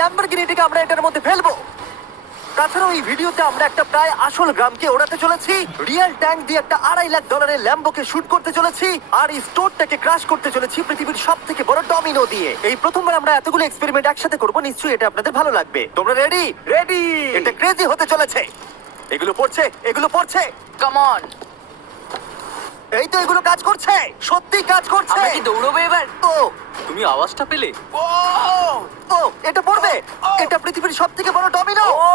ল্যাম্বরগিনিটাকে আমরা এটার মধ্যে ফেলবো। তাছাড়াও এই ভিডিওতে আমরা একটা প্রায় আসল গ্রামকে ওড়াতে চলেছি, রিয়েল ট্যাঙ্ক দিয়ে একটা $2.5 লাখ ল্যাম্বোকে শুট করতে চলেছি, আর এই স্টোরটাকে ক্রাশ করতে চলেছি পৃথিবীর সব থেকে বড় ডমিনো দিয়ে। এই প্রথমবার আমরা এতগুলো এক্সপেরিমেন্ট একসাথে করবো, নিশ্চয়ই এটা আপনাদের ভালো লাগবে। তোমরা রেডি? রেডি। এটা ক্রেজি হতে চলেছে। এগুলো পড়ছে, এগুলো পড়ছে। Come on. এই তো এগুলো কাজ করছে, সত্যি কাজ করছে। আমরা কি দৌড়বো এবার? ও তুমি আওয়াজটা পেলে? ও এটা পড়বে। এটা পৃথিবীর সব থেকে বড় ডমিনো। ও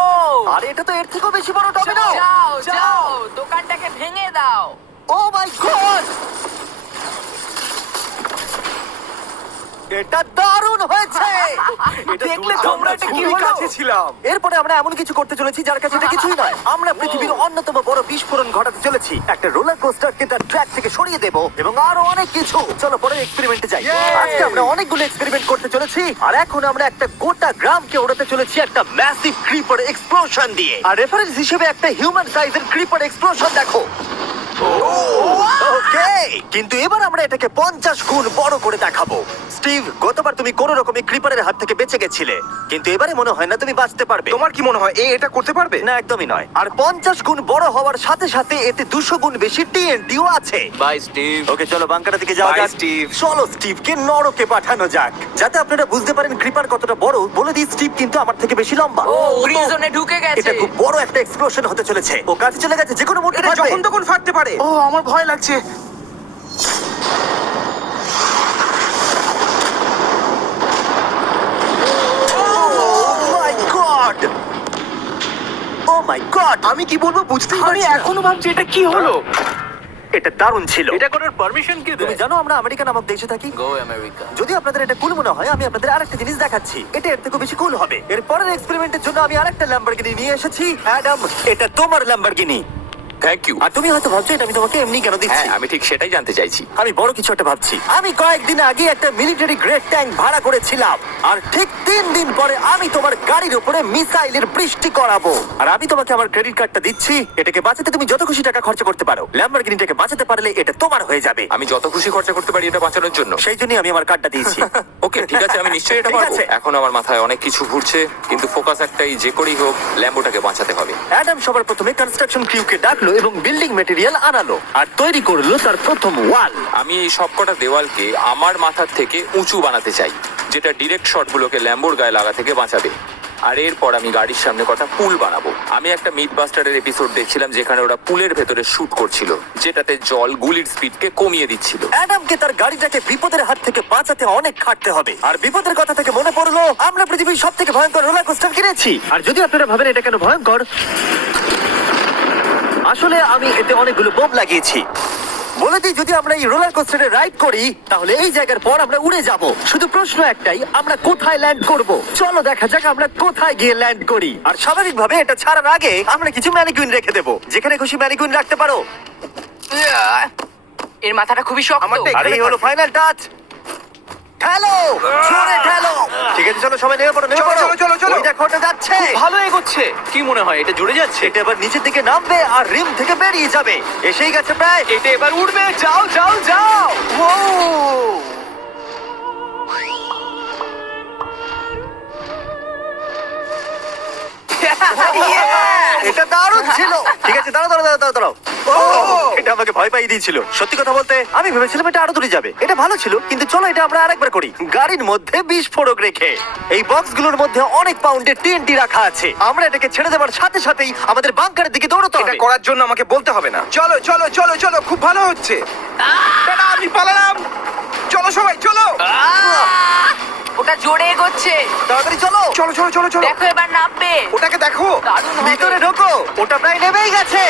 আর এটা তো এর থেকেও বেশি বড় ডমিনো। যাও যাও দোকানটাকে ভেঙে দাও। ও মাই গড, এটা দারুণ হয়েছে। দেখলে তোমরা এটা কি খুবই কাছে ছিলাম। এরপরে আমরা এমন কিছু করতে চলেছি যার কাছে এটা কিছুই নয়। আমরা পৃথিবীর অন্যতম বড় বিস্ফোরণ ঘটাতে চলেছি। একটা রোলার কোস্টারকে তার ট্র্যাক থেকে সরিয়ে দেব এবং আরো অনেক কিছু। চলো পরের এক্সপেরিমেন্টে যাই। আজকে আমরা অনেকগুলো এক্সপেরিমেন্ট করতে চলেছি, আর এখন আমরা একটা গোটা গ্রামকে ওড়াতে চলেছি একটা ম্যাসিভ ক্রিপার এক্সপ্লোশন দিয়ে। আর রেফারেন্স হিসেবে একটা হিউম্যান সাইজের ক্রিপার এক্সপ্লোশন দেখো। ওকে, কিন্তু এবার আমরা এটাকে 50 গুণ বড় করে দেখাবো। স্টিভ, গতবার তুমি কোন রকমে ক্রিপারের হাত থেকে বেঁচে গেছিলে, কিন্তু এবারে মনে হয় না তুমি বাঁচতে পারবে। তোমার কি মনে হয় এটা করতে পারবে? না, একদমই নয়। আর 50 গুণ বড় হওয়ার সাথে সাথে এতে 200 গুণ বেশি টিএনটিও আছে। Bye Steve. ওকে, চলো বাংকারের দিকে যাওয়া Bye, যাক। Steve. চলো স্টিভকে নরকে পাঠানো যাক। যাতে আপনারা বুঝতে পারেন ক্রিপার কতটা বড়, বলে দিই স্টিভ কিন্তু আমার থেকে বেশি লম্বা। ও গ্রিন জোনে ঢুকে গেছে। এটা খুব বড় একটা এক্সপ্লোশন হতে চলেছে। ও কাছে চলে গেছে, যে কোনো মুহূর্তে এটা ফাটবে। যখন তখন ফাটতে পারে। ও আমার ভয় লাগছে। ও মাই গড, আমি কি বলবো বুঝতেই আমি পারছি না। এখনো ভাবছি এটা কি হলো। এটা দারুণ ছিল। এটা করার পারমিশন কে তুমি দেয়? জানো আমরা আমেরিকা নামক দেশে থাকি। গো আমেরিকা। যদি আপনাদের এটা কুল মনে হয়, আমি আপনাদের আরেকটা জিনিস দেখাচ্ছি। এটা এর থেকে বেশি কুল হবে। এর পরের এক্সপেরিমেন্টের জন্য আমি আরেকটা ল্যাম্বরগিনি নিয়ে এসেছি। অ্যাডাম, এটা তোমার ল্যাম্বরগিনি। Thank you. আর তুমি হয়তো ভাবছো এটা আমি তোমাকে এমনি কেন দিচ্ছি। হ্যাঁ, আমি ঠিক সেটাই জানতে চাইছি। আমি বড় কিছু একটা ভাবছি। আমি কয়েকদিন আগে একটা মিলিটারি গ্রেড ট্যাঙ্ক ভাড়া করেছিলাম, আর ঠিক 3 দিন পরে আমি তোমার গাড়ির উপরে মিসাইলের বৃষ্টি করাবো। আর আমি তোমাকে আমার ক্রেডিট কার্ডটা দিচ্ছি। এটাকে বাঁচাতে তুমি যত খুশি টাকা খরচা করতে পারো। ল্যাম্বরগিনিটাকে বাঁচাতে পারলে এটা তোমার হয়ে যাবে। আমি যত খুশি খরচা করতে পারি এটা বাঁচানোর জন্য। সেই জন্যই আমি আমার কার্ডটা দিয়েছি। ওকে, ঠিক আছে, আমি নিশ্চয়ই এটা ঠিক পারবো। আছে। এখন আমার মাথায় অনেক কিছু ঘুরছে, কিন্তু ফোকাস একটাই, যে করেই হোক ল্যাম্বোটাকে বাঁচাতে হবে। অ্যাডাম সবার প্রথমে কনস্ট্রাকশন ক্রিউকে ডাকলো এবং বিল্ডিং মেটেরিয়াল আনালো আর তৈরি করলো তার প্রথম ওয়াল। আমি এই সবকটা দেওয়ালকে আমার মাথার থেকে উঁচু বানাতে চাই, যেটা ডিরেক্ট শটগুলোকে ল্যাম্বোর গায়ে লাগা থেকে বাঁচাবে। আর এরপর আমি গাড়ির সামনে কটা পুল বানাবো। আমি একটা মিড বাস্টারের এপিসোড দেখছিলাম যেখানে ওরা পুলের ভেতরে শুট করছিল, যেটাতে জল গুলির স্পিডকে কমিয়ে দিচ্ছিল। অ্যাডামকে তার গাড়িটাকে বিপদের হাত থেকে বাঁচাতে অনেক খাটতে হবে। আর বিপদের কথা থেকে মনে পড়লো, আমরা পৃথিবীর সব থেকে ভয়ঙ্কর রোলার কোস্টার কিনেছি। আর যদি আপনারা ভাবেন এটা কেন ভয়ঙ্কর, আসলে আমি এতে অনেকগুলো বোম লাগিয়েছি। বলে দিই, যদি আমরা এই রোলার কোস্টারে রাইড করি তাহলে এই জায়গার পর আমরা উড়ে যাব। শুধু প্রশ্ন একটাই, আমরা কোথায় ল্যান্ড করব? চলো দেখা যাক আমরা কোথায় গিয়ে ল্যান্ড করি। আর স্বাভাবিকভাবে এটা ছাড়ার আগে আমরা কিছু ম্যানিকুইন রেখে দেবো। যেখানে খুশি ম্যানিকুইন রাখতে পারো। এর মাথাটা খুবই শক্ত। আমারটা আর এই হলো ফাইনাল টাচ। ঠেলো, জোরে ঠেলো। ঠিক আছে, চলো সবাই নেমে পড়ো, নেমে চলো, পড়ো। চলো, চলো, চলো। ওই দেখো, ওটা যাচ্ছে। ভালো এগোচ্ছে। কি মনে হয় এটা জুড়ে যাচ্ছে? এটা এবার নিচের দিকে নামবে আর রিম থেকে বেরিয়ে যাবে। এসেই গেছে প্রায়। এটা এবার উঠবে। যাও যাও যাও। এটা দারুণ ছিল। ঠিক আছে, দাঁড়াও দাঁড়াও দাঁড়াও দাঁড়াও। এটা আমাকে ভয় পাইয়ে দিয়েছিল। সত্যি কথা বলতে আমি ভেবেছিলাম এটা আরো দূরে যাবে। এটা ভালো ছিল, কিন্তু চলো এটা আমরা আরেকবার করি। গাড়ির মধ্যে বিস্ফোরক রেখে। এই বক্সগুলোর মধ্যে অনেক পাউন্ডের টিএনটি রাখা আছে। আমরা এটাকে ছেড়ে দেওয়ার সাথে সাথেই আমাদের বাংকারের দিকে দৌড়তে এটা হবে। করার জন্য আমাকে বলতে হবে না। চলো চলো চলো চলো, খুব ভালো হচ্ছে। টাটা, আমি পালালাম। চলো সবাই চলো। ওটা জোরে এগোচ্ছে। তাড়াতাড়ি চলো। চলো চলো চলো চলো। দেখো এবার নামবে। ওটাকে দেখো। দারুণ হবে। ভিতরে ঢোকো, ওটা প্রায় নেমেই গেছে।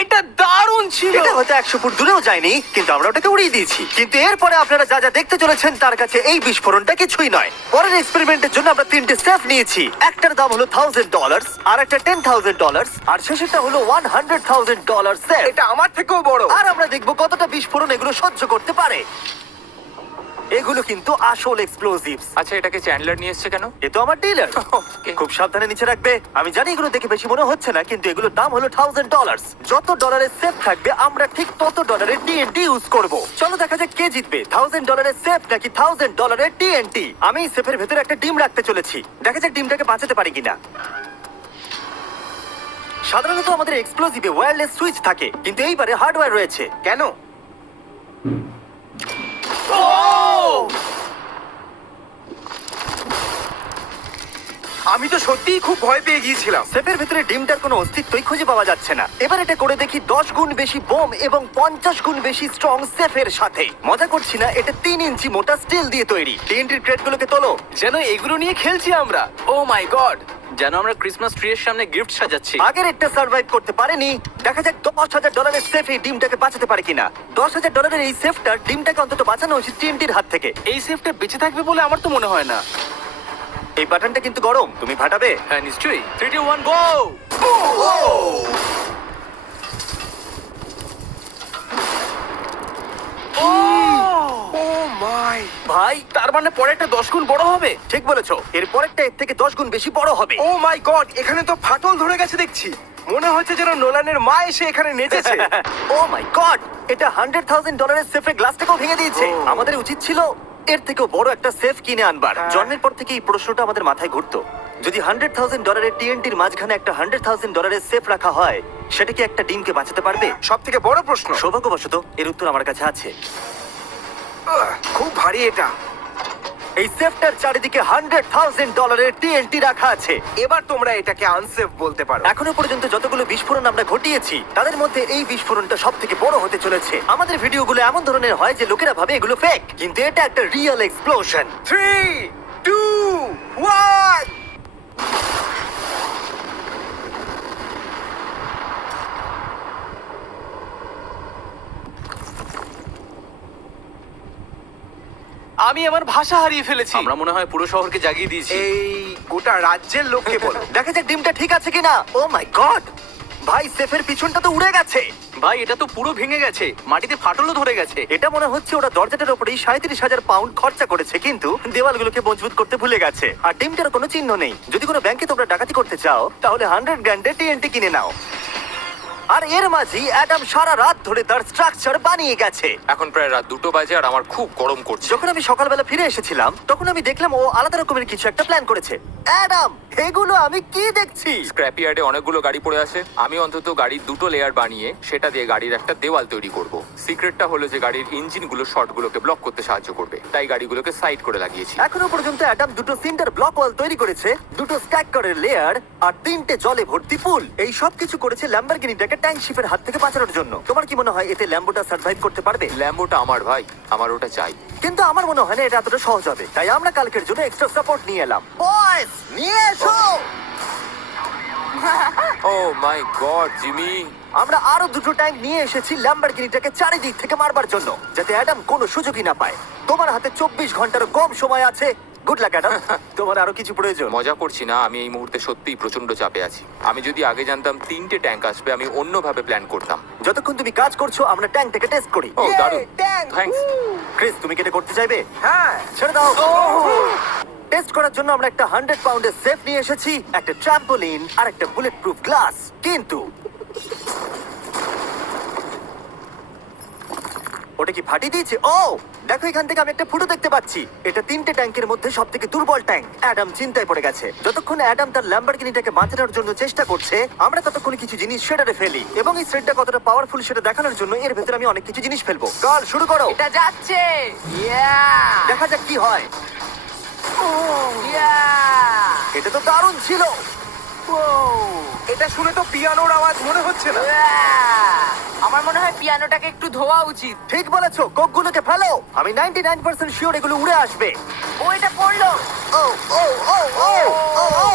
এটা দারুণ ছিল। এটা হয়তো 100 ফুট দূরেও যায়নি, কিন্তু আমরা ওটাকে উড়িয়ে দিয়েছি। কিন্তু এরপরে আপনারা যা যা দেখতে চলেছেন তার কাছে এই বিস্ফোরণটা কিছুই নয়। পরের এক্সপেরিমেন্টের জন্য আমরা 3টে স্টেপ নিয়েছি। একটার দাম হলো $1000, আর একটা $10,000, আর শেষেরটা হলো $100,000 সেট। এটা আমার থেকেও বড়। আর আমরা দেখবো কতটা বিস্ফোরণ এগুলো সহ্য করতে পারে। এগুলো কিন্তু আসল এক্সপ্লোসিভস। আচ্ছা, এটাকে চ্যান্ডলার নিয়ে এসছে কেন? এ তো আমার ডিলার। Okay. খুব সাবধানে নিচে রাখবে। আমি জানি এগুলো দেখে বেশি মনে হচ্ছে না, কিন্তু এগুলোর দাম হলো $1000। যত ডলারের সেফ থাকবে আমরা ঠিক তত ডলারের TNT ইউজ করব। চলো দেখা যাক কে জিতবে, $1000 সেফ নাকি $1000 TNT। আমি সেফের ভেতরে একটা ডিম রাখতে চলেছি, দেখা যাক ডিমটাকে বাঁচাতে পারি কিনা। সাধারণত আমাদের এক্সপ্লোসিভে ওয়্যারলেস সুইচ থাকে, কিন্তু এইবারে হার্ডওয়্যার রয়েছে। কেন? আমি তো সত্যিই খুব ভয় পেয়ে গিয়েছিলাম। সেফের ভিতরে ডিমটার কোনো অস্তিত্বই খুঁজে পাওয়া যাচ্ছে না। এবার এটা করে দেখি 10 গুণ বেশি বোম এবং 50 গুণ বেশি স্ট্রং সেফের সাথে। মজা করছি না, এটা 3 ইঞ্চি মোটা স্টিল দিয়ে তৈরি। TNT ক্রেটগুলোকে তোলো। যেন এগুলো নিয়ে খেলছি আমরা। ও মাই গড, যেন আমরা ক্রিসমাস ট্রি এর সামনে গিফট সাজাচ্ছি। আগের একটা সার্ভাইভ করতে পারেনি, দেখা যাক $10,000 সেফ এই ডিমটাকে বাঁচাতে পারে কিনা। $10,000 এই সেফটার ডিমটাকে অন্তত বাঁচানো উচিত TNTর হাত থেকে। এই সেফটা বেঁচে থাকবে বলে আমার তো মনে হয় না। এই বাটনটা কিন্তু গরম, তুমি ফাটাবে। হ্যাঁ নিশ্চয়ই। 3 2 1 গো। ও মাই! ভাই তার মানে পরে একটা 10 গুণ বড় হবে। ঠিক বলেছো, এর পরেরটা এর থেকে 10 গুণ বেশি বড় হবে। ও মাই গড! এখানে তো ফাটল ধরে গেছে দেখছি। মনে হচ্ছে যেন নোলানের মা এসে এখানে নেচেছে। ও মাই গড, এটা $100,000 সেফের গ্লাসটাকেও ভেঙে দিয়েছে। Oh. আমাদের উচিত ছিল এর থেকেও বড় একটা সেফ কিনে আনবার। হ্যাঁ। জন্মের পর থেকে এই প্রশ্নটা আমাদের মাথায় ঘুরতো, যদি $100,000 TNTর মাঝখানে একটা $100,000 সেফ রাখা হয়, সেটা কি একটা ডিমকে বাঁচাতে পারবে? সব থেকে বড় প্রশ্ন। সৌভাগ্যবশত এর উত্তর আমার কাছে আছে। খুব ভারী এটা। এই সেফটার চারিদিকে $100,000 TNT রাখা আছে। এবার তোমরা এটাকে আনসেফ বলতে পারো। এখনো পর্যন্ত যতগুলো বিস্ফোরণ আমরা ঘটিয়েছি তাদের মধ্যে এই বিস্ফোরণটা সব থেকে বড় হতে চলেছে। আমাদের ভিডিওগুলো এমন ধরনের হয় যে লোকেরা ভাবে এগুলো ফেক, কিন্তু এটা একটা রিয়েল এক্সপ্লোশন। 3 2 1 আমি আমার ভাষা হারিয়ে ফেলেছি। আমরা মনে হয় পুরো শহরকে জাগিয়ে দিয়েছি। এই গোটা রাজ্যের লোককে বলো। দেখা যাক ডিমটা ঠিক আছে কিনা। ও মাই গড, ভাই সেফের পিছনটা তো উড়ে গেছে। ভাই এটা তো পুরো ভেঙে গেছে, মাটিতে ফাটলও ধরে গেছে। এটা মনে হচ্ছে ওরা দরজাটার উপরেই 37,000 পাউন্ড খরচা করেছে, কিন্তু দেওয়ালগুলোকে মজবুত করতে ভুলে গেছে। আর ডিমটার কোনো চিহ্ন নেই। যদি কোনো ব্যাংকে তোমরা ডাকাতি করতে চাও তাহলে 100 গ্র্যান্ডের TNT কিনে নাও। আর এর মাঝেই অ্যাডাম সারা রাত ধরে তার স্ট্রাকচার বানিয়ে গেছে। এখন প্রায় রাত 2টো বাজে আর আমার খুব গরম করছে। যখন আমি সকালবেলা ফিরে এসেছিলাম তখন আমি দেখলাম ও আলাদা রকমের কিছু একটা প্ল্যান করেছে। অ্যাডাম, এগুলো আমি কি দেখছি? স্ক্র্যাপ ইয়ার্ডে অনেকগুলো গাড়ি পড়ে আছে, আমি অন্তত গাড়ির 2টো লেয়ার বানিয়ে সেটা দিয়ে গাড়ির একটা দেওয়াল তৈরি করব। সিক্রেটটা হলো যে গাড়ির ইঞ্জিনগুলো শর্টগুলোকে ব্লক করতে সাহায্য করবে, তাই গাড়িগুলোকে সাইড করে লাগিয়েছি। এখনো পর্যন্ত অ্যাডাম দুটো সিন্টার ব্লক ওয়াল তৈরি করেছে, দুটো স্ট্যাক করের লেয়ার আর 3টে জলে ভর্তি পুল। এই সব কিছু করেছে ল্যাম্বরগিনিটাকে ট্যাঙ্ক শিপের হাত থেকে বাঁচানোর জন্য। তোমার কি মনে হয় এতে ল্যাম্বোটা সার্ভাইভ করতে পারবে? ল্যাম্বোটা আমার ভাই, আমার ওটা চাই। কিন্তু আমার মনে হয় না এটা এতটা সহজ হবে, তাই আমরা কালকের জন্য এক্সট্রা সাপোর্ট নিয়ে এলাম। বয়েস, নিয়ে এসো। ও মাই গড জিমি, আমরা আরো দুটো ট্যাঙ্ক নিয়ে এসেছি ল্যাম্বরগিনিটাকে চারিদিক থেকে মারবার জন্য, যাতে অ্যাডাম কোনো সুযোগই না পায়। তোমার হাতে 24 ঘন্টারও কম সময় আছে। Good luck Adam. তোমার আরো কিছু প্রয়োজন? মজা করছি না, আমি এই মুহূর্তে সত্যিই প্রচন্ড চাপে আছি। আমি যদি আগে জানতাম 3টে ট্যাঙ্ক আসবে আমি অন্যভাবে প্ল্যান করতাম। যতক্ষণ তুমি কাজ করছো আমরা ট্যাঙ্কটাকে টেস্ট করি। ও দারুণ, ট্যাঙ্ক! থ্যাঙ্কস। ক্রিস, তুমি কি এটা করতে চাইবে? হ্যাঁ। ছেড়ে দাও। টেস্ট করার জন্য আমরা একটা 100 পাউন্ডের সেফ নিয়ে এসেছি, একটা ট্রাম্পোলিন আর একটা বুলেট প্রুফ গ্লাস। কিন্তু ওটা কি ফাটিয়ে দিয়েছে? ও দেখো, এখান থেকে আমি একটা ফুটো দেখতে পাচ্ছি। এটা 3টে ট্যাঙ্কের মধ্যে সব থেকে দুর্বল ট্যাঙ্ক। অ্যাডাম চিন্তায় পড়ে গেছে। যতক্ষণ অ্যাডাম তার ল্যাম্বরগিনিটাকে বাঁচানোর জন্য চেষ্টা করছে, আমরা ততক্ষণ কিছু জিনিস শেডারে ফেলি, এবং এই শেডটা কতটা পাওয়ারফুল সেটা দেখানোর জন্য এর ভেতরে আমি অনেক কিছু জিনিস ফেলবো। কাল শুরু করো। এটা যাচ্ছে। ইয়া দেখা যাক কি হয়। ইয়া এটা তো দারুণ ছিল। এটা শুনে তো পিয়ানোর আওয়াজ মনে হচ্ছে না। আমার মনে হয় পিয়ানোটাকে একটু ধোয়া উচিত। ঠিক বলেছো, কোকগুলোকে ফেলো। আমি 99% শিওর এগুলো উড়ে আসবে। ও এটা পড়লো। ও ও ও ও ও ও।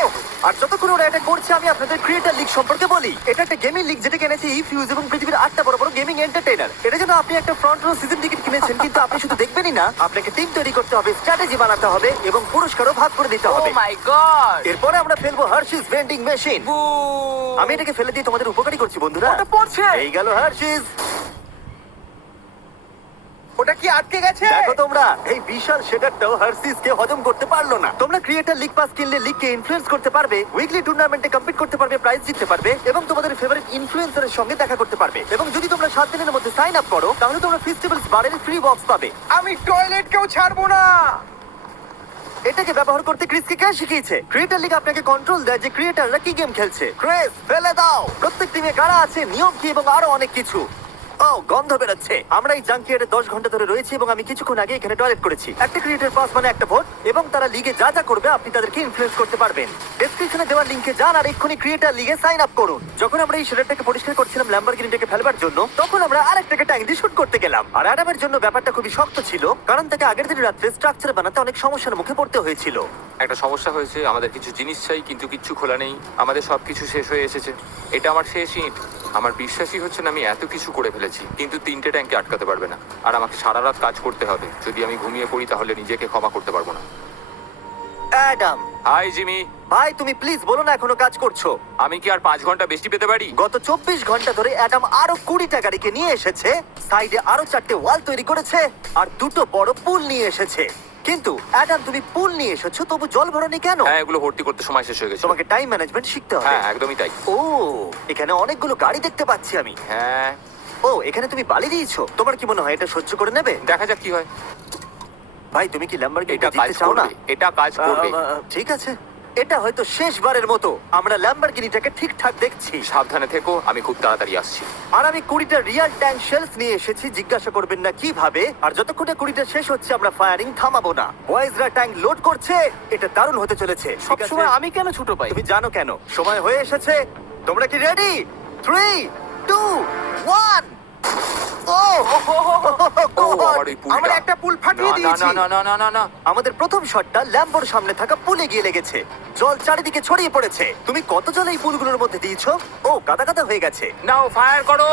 আর যতক্ষণ ওরা এটা করছে আমি আপনাদের ক্রিয়েটর লিগ সম্পর্কে বলি। এটা একটা গেমিং লিগ যেটা কিনেছে ইফিউজ এবং পৃথিবীর 8টা বড় বড় গেমিং এন্টারটেইনার। এটা যেন আপনি একটা ফ্রন্ট রো সিজন টিকিট কিনেছেন, কিন্তু আপনি শুধু দেখবেনই না, আপনাকে টিম তৈরি করতে হবে, স্ট্র্যাটেজি বানাতে হবে এবং পুরস্কারও ভাগ করে দিতে ও হবে। মাই গড। এরপরে আমরা ফেলবো হার্শিস ভেন্ডিং মেশিন। আমি এটাকে ফেলে দিয়ে তোমাদের উপকারী করছি বন্ধুরা। ওটা পড়ছে। এই গেল হার্শিস। ওটা কি আটকে গেছে? দেখো তোমরা, এই বিশাল শেডারটাও হার্সিস কে হজম করতে পারলো না। তোমরা ক্রিয়েটর লিগ পাস কিনলে লিগকে ইনফ্লুয়েন্স করতে পারবে, উইকলি টুর্নামেন্টে কম্পিট করতে পারবে, প্রাইজ জিততে পারবে এবং তোমাদের ফেভারিট ইনফ্লুয়েন্সারের সঙ্গে দেখা করতে পারবে। এবং যদি তোমরা 7 দিনের মধ্যে সাইন আপ করো তাহলে তোমরা ফেস্টিভ্যালস বারের ফ্রি বক্স পাবে। আমি টয়লেট কেউ ছাড়বো না। এটাকে ব্যবহার করতে ক্রিসকে কে শিখিয়েছে? ক্রিয়েটর লিগ আপনাকে কন্ট্রোল দেয় যে ক্রিয়েটররা কি গেম খেলছে। ক্রিস, ফেলে দাও। প্রত্যেক টিমে কারা আছে, নিয়ম কি এবং আরো অনেক কিছু। ও, গন্ধ বেরোচ্ছে। আমরা এই জাঙ্কিয়ার্ডে 10 ঘন্টা ধরে রয়েছি এবং আমি কিছুক্ষণ আগে এখানে টয়লেট করেছি। একটা ক্রিয়েটর পাস মানে একটা ভোট এবং তারা লিগে যা যা করবে আপনি তাদেরকে ইনফ্লুয়েন্স করতে পারবেন। ডেসক্রিপশনে দেওয়া লিংকে যান আর এক্ষুনি ক্রিয়েটর লিগে সাইন আপ করুন। যখন আমরা এই শেডারটাকে পরিষ্কার করছিলাম ল্যাম্বরগিনিটাকে ফেলবার জন্য, তখন আমরা আরেকটাকে ট্যাঙ্ক দিয়ে শুট করতে গেলাম। আর অ্যাডামের জন্য ব্যাপারটা খুবই শক্ত ছিল, কারণ তাকে আগের দিন রাত্রে স্ট্রাকচার বানাতে অনেক সমস্যার মুখে পড়তে হয়েছিল। একটা সমস্যা হয়েছে, আমাদের কিছু জিনিস চাই কিন্তু কিচ্ছু খোলা নেই। আমাদের সবকিছু শেষ হয়ে এসেছে। এটা আমার শেষ ইট। আমার বিশ্বাসই হচ্ছে না আমি এত কিছু করে ফেলেছি, কিন্তু 3টে ট্যাঙ্কে আটকাতে পারবে না। আর আমাকে সারা রাত কাজ করতে হবে। যদি আমি ঘুমিয়ে পড়ি তাহলে নিজেকে ক্ষমা করতে পারবো না। অ্যাডাম হাই জিমি, ভাই, তুমি প্লিজ বলো না এখনো কাজ করছো। আমি কি আর 5 ঘন্টা বেশি পেতে পারি? গত 24 ঘন্টা ধরে অ্যাডাম আরো 20টা গাড়িকে নিয়ে এসেছে, সাইডে আরো 4টে ওয়াল তৈরি করেছে আর 2টো বড় পুল নিয়ে এসেছে। কিন্তু অ্যাডাম, তুমি পুল নিয়ে এসেছো তবু জল ভরনি কেন? হ্যাঁ, এগুলো ভর্তি করতে সময় শেষ হয়ে গেছে। তোমাকে টাইম ম্যানেজমেন্ট শিখতে হবে। হ্যাঁ, একদমই তাই। ও, এখানে অনেকগুলো গাড়ি দেখতে পাচ্ছি আমি। হ্যাঁ, ও, এখানে তুমি বালি দিয়েছো। তোমার কি মনে হয় এটা সহ্য করে নেবে? দেখা যাক কি হয়। ভাই, তুমি কি ল্যাম্বরগিনি এটা কাজ জিততে চাও না? করবে, এটা কাজ করবে। ঠিক আছে, এটা হয়তো শেষবারের মতো আমরা ল্যাম্বরগিনিটাকে ঠিকঠাক দেখছি। সাবধানে থেকো, আমি খুব তাড়াতাড়ি আসছি। আর আমি 20টা রিয়াল ট্যাঙ্ক শেলস নিয়ে এসেছি। জিজ্ঞাসা করবেন না কিভাবে। আর যতক্ষণে 20টা শেষ হচ্ছে আমরা ফায়ারিং থামাবো না। বয়েজরা ট্যাঙ্ক লোড করছে। এটা দারুণ হতে চলেছে। ঠিক আছে? সবসময় আমি কেন ছোট পাই? তুমি জানো কেন। সময় হয়ে এসেছে। তোমরা কি রেডি? 3, 2, 1। ও, ও, আমার ওই পুলটা। আমরা একটা পুল ফাটিয়ে না, দিয়েছি। না, না, না, না, না, না। আমাদের প্রথম শটটা ল্যাম্বোর সামনে থাকা পুলে গিয়ে লেগেছে। জল চারিদিকে ছড়িয়ে পড়েছে। তুমি কত জল এই পুলগুলোর মধ্যে দিয়েছো? ও, কাদা কাদা হয়ে গেছে। নাও, ফায়ার করো।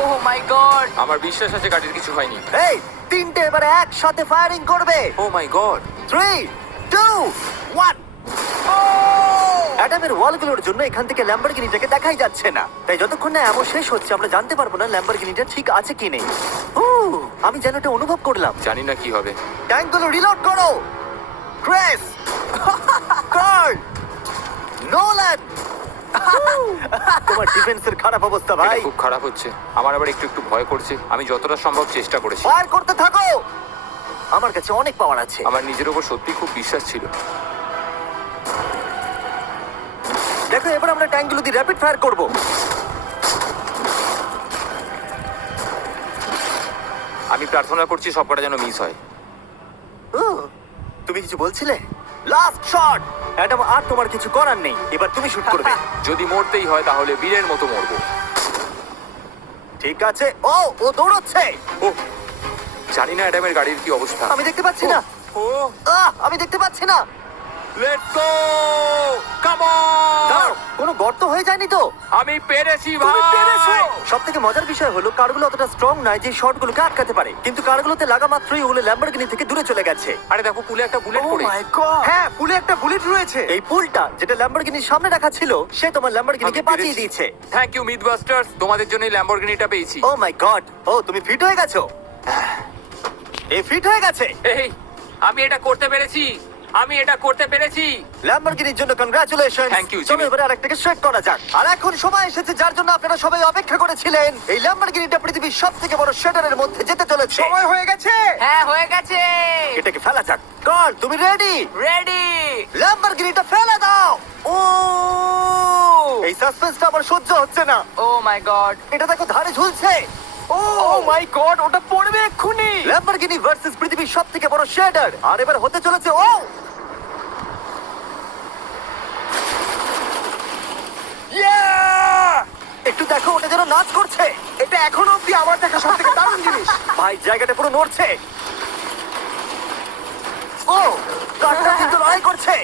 ও মাই গড! আমার বিশ্বাস আছে গাড়ির কিছু হয়নি। এই, 3টে এবারে একসাথে ফায়ারিং করবে। ও মাই গড। 3, 2, 1। অ্যাডামের ওয়ালগুলোর জন্য এখান থেকে ল্যাম্বরগিনিটাকে দেখাই যাচ্ছে না। তাই যতক্ষণ না এমন শেষ হচ্ছে আমরা জানতে পারবো না ল্যাম্বরগিনিটা ঠিক আছে কি নেই। আমি যেন এটা অনুভব করলাম। জানি না কি হবে। ট্যাঙ্কগুলো রিলোড করো। Kress, Carl, Nolan. তোমার ডিফেন্সের খারাপ অবস্থা এটা ভাই। খুব খারাপ হচ্ছে। আমার আবার একটু একটু ভয় করছে। আমি যতটা সম্ভব চেষ্টা করেছি। ফায়ার করতে থাকো। আমার কাছে অনেক পাওয়ার আছে। আমার নিজের উপর সত্যি খুব বিশ্বাস ছিল। দেখো, এবার আমরা ট্যাঙ্কগুলো দিয়ে র্যাপিড ফায়ার করব। আমি প্রার্থনা করছি সবকটা যেন মিস হয়। তুমি কিছু বলছিলে? Last shot. অ্যাডাম, আর তোমার কিছু করার নেই। এবার তুমি শুট করবে। যদি মরতেই হয় তাহলে বীরের মতো মরবো। ঠিক আছে। ও, ও দৌড়চ্ছে। ও, জানি না অ্যাডামের গাড়ির কি অবস্থা। আমি দেখতে পাচ্ছি না। ও, আমি দেখতে পাচ্ছি না। লেটস গো, কাম দাঁড়াও, অন। কোনো গর্ত হয়ে যায়নি তো? আমি পেরেছি ভাই। সব থেকে মজার বিষয় হলো কারগুলো অতটা স্ট্রং নয় যে শটগুলোকে আটকাতে পারে, কিন্তু কারগুলোতে লাগা মাত্রই ওগুলো ল্যাম্বরগিনি থেকে দূরে চলে গেছে। আরে দেখো, পুলে একটা বুলেট ও পড়ে। মাই গড! হ্যাঁ, পুলে একটা বুলেট রয়েছে। এই পুলটা যেটা ল্যাম্বরগিনির সামনে রাখা ছিল, সে তোমার ল্যাম্বরগিনিকে আমি বাঁচিয়ে পেরেছি। দিয়েছে। থ্যাংক ইউ মিথবাস্টার্স, তোমাদের জন্যই ল্যাম্বরগিনিটা পেয়েছি। ও মাই গড! ও, তুমি ফিট হয়ে গেছো। এই ফিট হয়ে গেছে। এই, আমি এটা করতে পেরেছি। আমি এটা করতে পেরেছি। ল্যাম্বরগিনির জন্য কংগ্রাচুলেশন। Thank you, চলো Jimmy. এবারে আরেকটাকে শেক করা যাক। আর এখন সময় এসেছে যার জন্য আপনারা সবাই অপেক্ষা করেছিলেন। এই ল্যাম্বরগিনিটা পৃথিবীর সবথেকে বড় শেডারের মধ্যে যেতে চলেছে। সময় হয়ে গেছে। হ্যাঁ, হয়ে গেছে। এটাকে ফেলা যাক। কার্ল, তুমি রেডি? রেডি। ল্যাম্বরগিনিটা ফেলে দাও। ও, এই সাসপেন্সটা আমার সহ্য হচ্ছে না। ও মাই গড! এটা দেখো ধারে ঝুলছে। ও মাই গড, ওটা পড়বে এক্ষুনি। ল্যাম্বরগিনি ভার্সেস পৃথিবীর সবথেকে বড় শেডার। আর এবার হতে চলেছে ও একটু দেখো, ওটা যেন নাচ করছে। এটা এখনো অব্দি আমার দেখা সবথেকে দারুণ জিনিস। ভাই, জায়গাটা পুরো নড়ছে। ও, কারটা কিন্তু লড়াই করছে।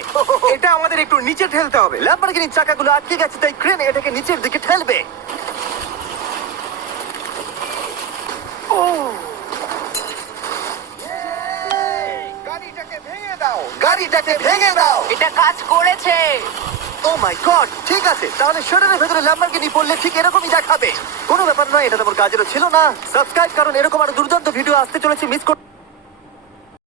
এটা আমাদের একটু নিচে ঠেলতে হবে। ল্যাম্বরগিনির চাকাগুলো আটকে গেছে, তাই ক্রেন এটাকে নিচের দিকে ঠেলবে। গাড়িটাকে ভেঙে দাও। গাড়িটাকে ভেঙে দাও। এটা কাজ করেছে। ও মাই গড, ঠিক আছে, তাহলে শরীরের ভেতরে ল্যাম্বরগিনি পড়লে ঠিক এরকমই দেখাবে। কোনো ব্যাপার নয়, এটা তোমার কাজেরও ছিল না। সাবস্ক্রাইব, কারণ এরকম আরো দুর্দান্ত ভিডিও আসতে চলেছে, মিস কর